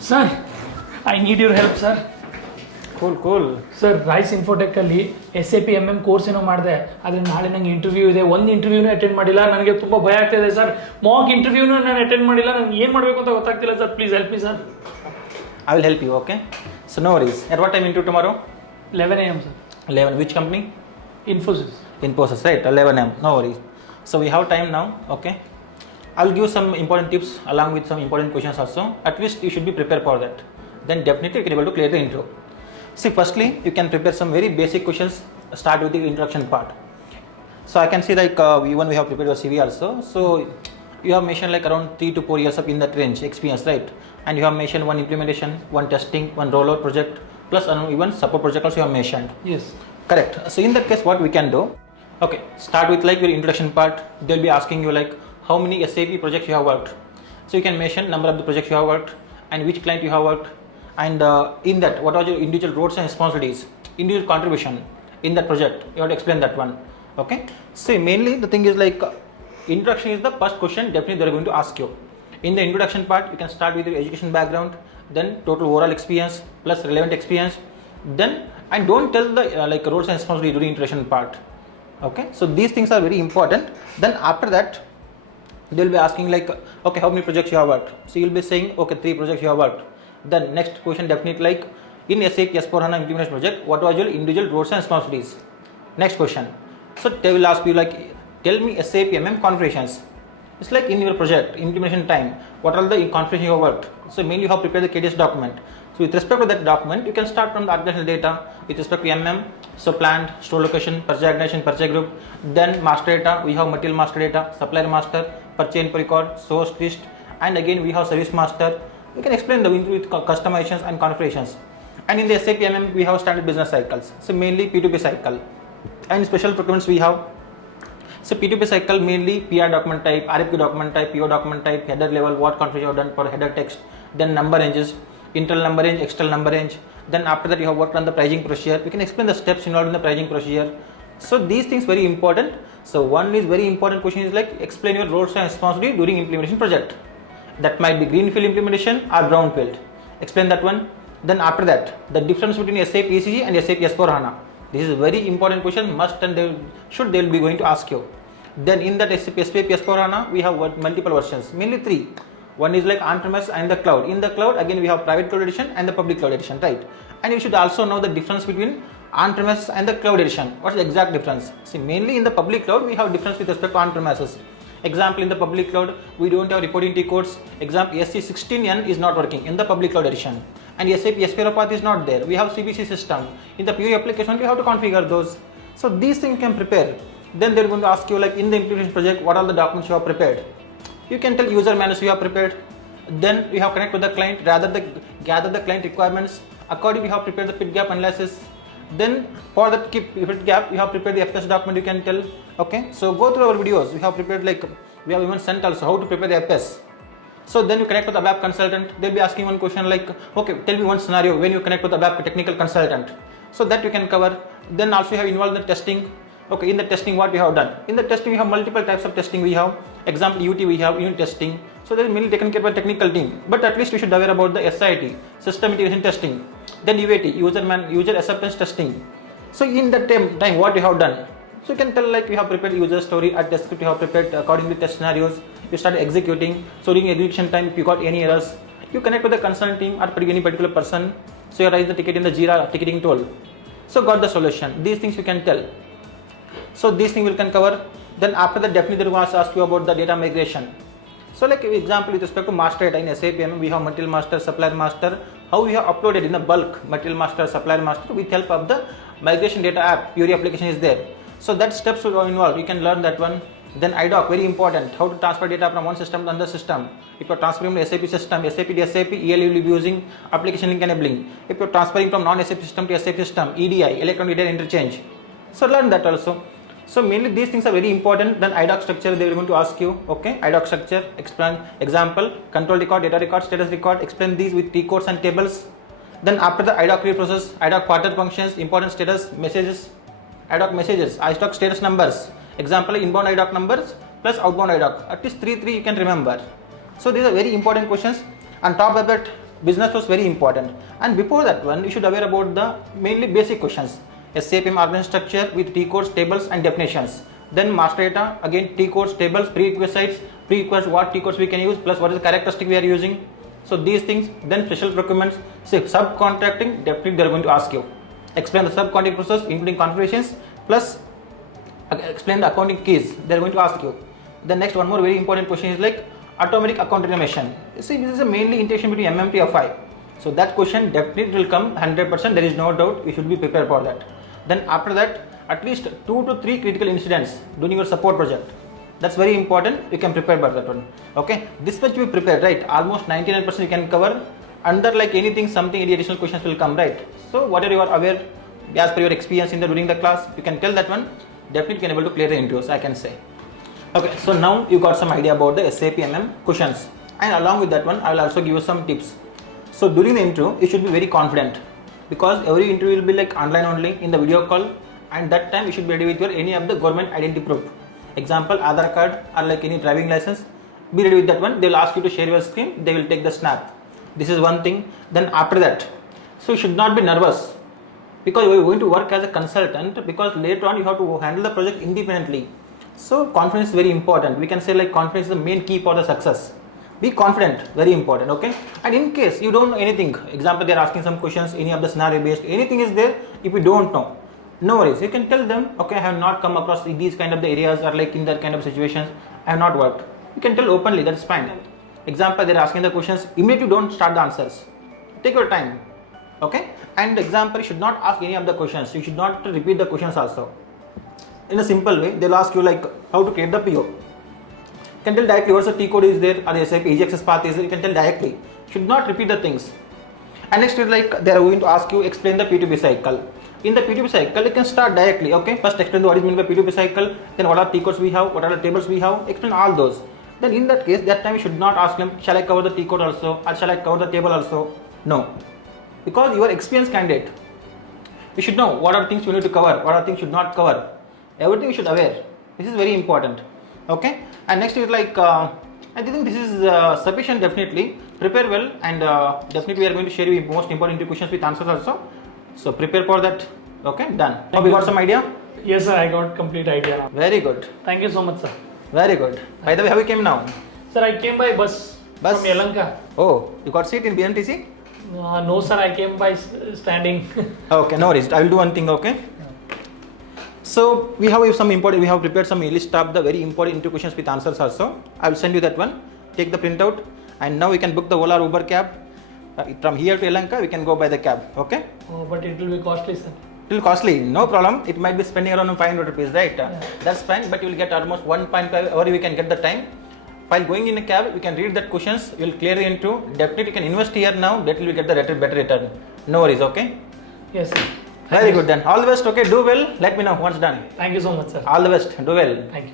Sir, I need your help, sir. Cool sir rise Infotech ಅಲ್ಲಿ SAP MM course ಏನೋ ಮಾಡಿದೆ, ಆದರೆ ನಾಳೆ ನಂಗೆ ಇಂಟರ್ವ್ಯೂ ಇದೆ. ಒಂದು ಇಂಟರ್ವ್ಯೂನೂ ಅಟೆಂಡ್ ಮಾಡಿಲ್ಲ. ನನಗೆ ತುಂಬ ಭಯ ಆಗ್ತಾ ಇದೆ ಸರ್. ಮಾಕ್ ಇಂಟರ್ವ್ಯೂನೂ ನಾನು ಅಟೆಂಡ್ ಮಾಡಿಲ್ಲ. ನನಗೆ ಏನು ಮಾಡಬೇಕು ಅಂತ ಗೊತ್ತಾಗ್ತಿಲ್ಲ sir. Please help me sir. I will help you, okay? So no worries. At what time interview tomorrow? 11 AM sir. 11. Which company? Infosys. Infosys, right? 11 am. No worries. So we have time now, okay? I'll give some important tips along with some important questions also. At least you should be prepared for that. Then definitely you can be able to clear the intro. See, firstly, you can prepare some very basic questions. Start with the introduction part. So I can see like even we have prepared your CV also. So you have mentioned like around 3 to 4 years of in that range experience, right? And you have mentioned one implementation, one testing, one rollout project, plus even support project also you have mentioned. Yes. Correct. So in that case, what we can do? Okay, start with like your introduction part. They'll be asking you like how many SAP projects you have worked. So you can mention number of the projects you have worked and which client you have worked. And in that, what are your individual roles and responsibilities, individual contribution in that project? You have to explain that one. Okay. So mainly the thing is like introduction is the first question definitely they are going to ask you. In the introduction part, you can start with your education background, then total overall experience plus relevant experience. Then and don't tell the like roles and responsibilities during introduction part. Okay. So these things are very important. Then after that, they will be asking like, okay, how many projects you have worked? So you will be saying, okay, 3 projects you have worked. Then next question definitely like in SAP S/4HANA implementation project, what was your individual roles and responsibilities? Next question. So they will ask you like, tell me SAP MM configurations. It's like in your project implementation time, what are the configurations you have worked? So mainly you have prepared the KDS document. So with respect to that document, you can start from the organizational data with respect to MM. So plant, store location, purchase organization, purchase group. Then master data, we have material master data, supplier master, purchase info record, source list, and again we have service master. You can explain the with customizations and configurations. And in the SAP MM, we have standard business cycles. So mainly P2P cycle. And special procurements we have. So P2P cycle mainly PR document type, RFQ document type, PO document type, header level, what configuration you have done for header text, then number ranges, internal number range, external number range. Then after that you have worked on the pricing procedure. We can explain the steps involved in the pricing procedure. So these things very important. So one is very important question is like explain your roles and responsibility during implementation project. That might be greenfield implementation or brownfield. Explain that one. Then after that, the difference between SAP ECC and SAP S/4HANA. This is a very important question. Must and they will be going to ask you. Then in that SAP S/4HANA, we have multiple versions. Mainly 3. One is like on-premise and the cloud. In the cloud, again we have private cloud edition and the public cloud edition, right? And you should also know the difference between on-premise and the cloud edition. What's the exact difference? See, mainly in the public cloud, we have difference with respect to on-premises. Example, in the public cloud, we don't have reporting T codes. Example, SC16N is not working in the public cloud edition. And SAP S/4HANA path is not there. We have CBC system. In the pure application, we have to configure those. So these things you can prepare. Then they're going to ask you like in the implementation project, what are the documents you have prepared? You can tell user manuals you have prepared. Then you have connect with the client, gather the client requirements. Accordingly, you have prepared the fit gap analysis. Then for that fit gap, you have prepared the FS document, you can tell. Okay, so go through our videos. We have prepared like, we have even sent also how to prepare the FS. So then you connect with the ABAP consultant. They'll be asking one question like, okay, tell me one scenario when you connect with the ABAP technical consultant. So that you can cover. Then also you have involved in the testing. Okay, in the testing what we have done. In the testing we have multiple types of testing we have. Example UT we have unit testing. So that is mainly taken care by technical team. But at least we should aware about the SIT, system integration testing. Then UAT, user acceptance testing. So in that time what you have done. So you can tell like you have prepared user story at test script, you have prepared according to test scenarios. You start executing. So during execution time, if you got any errors, you connect with the concerned team or any particular person. So you raise the ticket in the Jira ticketing tool. So got the solution. These things you can tell. So these things we can cover. Then after that, definitely they will ask you about the data migration. So like example with respect to master data in SAP MM, we have material master, supplier master. How we have uploaded in the bulk material master, supplier master with help of the migration data app. Puri application is there. So that steps will involved. You can learn that one. Then IDOC, very important. How to transfer data from one system to another system. If you are transferring from SAP system, SAP to SAP, EL you will be using application link enabling. If you are transferring from non-SAP system to SAP system, EDI, electronic data interchange. So learn that also. So mainly these things are very important. Then IDOC structure they are going to ask you. Okay, IDOC structure, explain example, control record, data record, status record. Explain these with T codes and tables. Then after the IDOC create process, IDOC pattern functions, important status messages, IDOC messages, IDOC status numbers. Example, inbound IDOC numbers plus outbound IDOC. At least three you can remember. So these are very important questions. On top of that, business was very important. And before that one, you should aware about the mainly basic questions. SAP MM organization structure with T codes, tables and definitions. Then master data, again T codes, tables, prerequisites, what T codes we can use, plus what is the characteristic we are using. So these things, then special procurements. Say subcontracting, definitely they are going to ask you. Explain the subcontracting process, including configurations, plus explain the accounting keys. They are going to ask you. The next one more very important question is like automatic account automation. See, this is a mainly integration between MMT and FI. So that question definitely will come 100%. There is no doubt. You should be prepared for that. Then after that, at least 2 to 3 critical incidents during your support project. That's very important. You can prepare for that one. Okay. This much you prepared, right? Almost 99% you can cover. Under like anything, something, any additional questions will come, right? So whatever you are aware, as per your experience during the class, you can tell that one. Definitely you can able to clear the interviews, I can say. Okay, so now you got some idea about the SAP MM questions, and along with that one I will also give you some tips. So during the interview you should be very confident, because every interview will be like online only in the video call, and that time you should be ready with your any of the government identity proof. Example, Aadhaar card or like any driving license. Be ready with that one. They will ask you to share your screen. They will take the snap. This is one thing. Then after that, so you should not be nervous, because you are going to work as a consultant, because later on you have to handle the project independently. So confidence is very important. We can say like confidence is the main key for the success. Be confident, very important, okay? And in case you don't know anything, example they are asking some questions, any of the scenario based, anything is there, if you don't know, no worries, you can tell them, okay, I have not come across these kind of the areas or like in that kind of situations, I have not worked. You can tell openly, that's fine. Example, they are asking the questions, immediately don't start the answers. Take your time, okay? And example, you should not ask any of the questions, you should not repeat the questions also. In a simple way, they'll ask you like how to create the PO. You can tell directly what's the T code is there, or the SAP easy access path is there, you can tell directly. Should not repeat the things. And next is like they are going to ask you explain the P2P cycle. In the P2P cycle, you can start directly, okay? First explain what is meant by P2P cycle, then what are T codes we have, what are the tables we have, explain all those. Then in that case, that time you should not ask them, shall I cover the T code also, or shall I cover the table also? No. Because you are experienced candidate. You should know what are things you need to cover, what are things you should not cover. Everything you should aware. This is very important, okay? And next is like I think this is sufficient. Definitely prepare well, and definitely we are going to share you most important questions with answers also. So prepare for that. Okay, done. Now we got some idea. Yes, sir. I got complete idea now. Very good. Thank you so much, sir. Very good. By the way, how you came now? Sir, I came by bus from Yelahanka. Oh, you got seat in BNTC? No, sir. I came by standing. Okay, no worries. I will do one thing. Okay. So we have some important. We have prepared some list of the very important interview questions with answers also. I will send you that one. Take the printout, and now we can book the Ola or Uber cab. From here to Yelahanka, we can go by the cab. Okay. Oh, but it will be costly, sir. It will costly. No problem. It might be spending around 500 rupees, right? Yeah. That's fine. But you will get almost 1.5 hour. We can get the time. While going in a cab, you can read that questions. You will clear the interview. Definitely, you can invest here now. That will get the better return. No worries. Okay. Yes, sir. Very good then. All the best. Okay. Do well. Let me know once done. Thank you so much, sir. All the best. Do well. Thank you.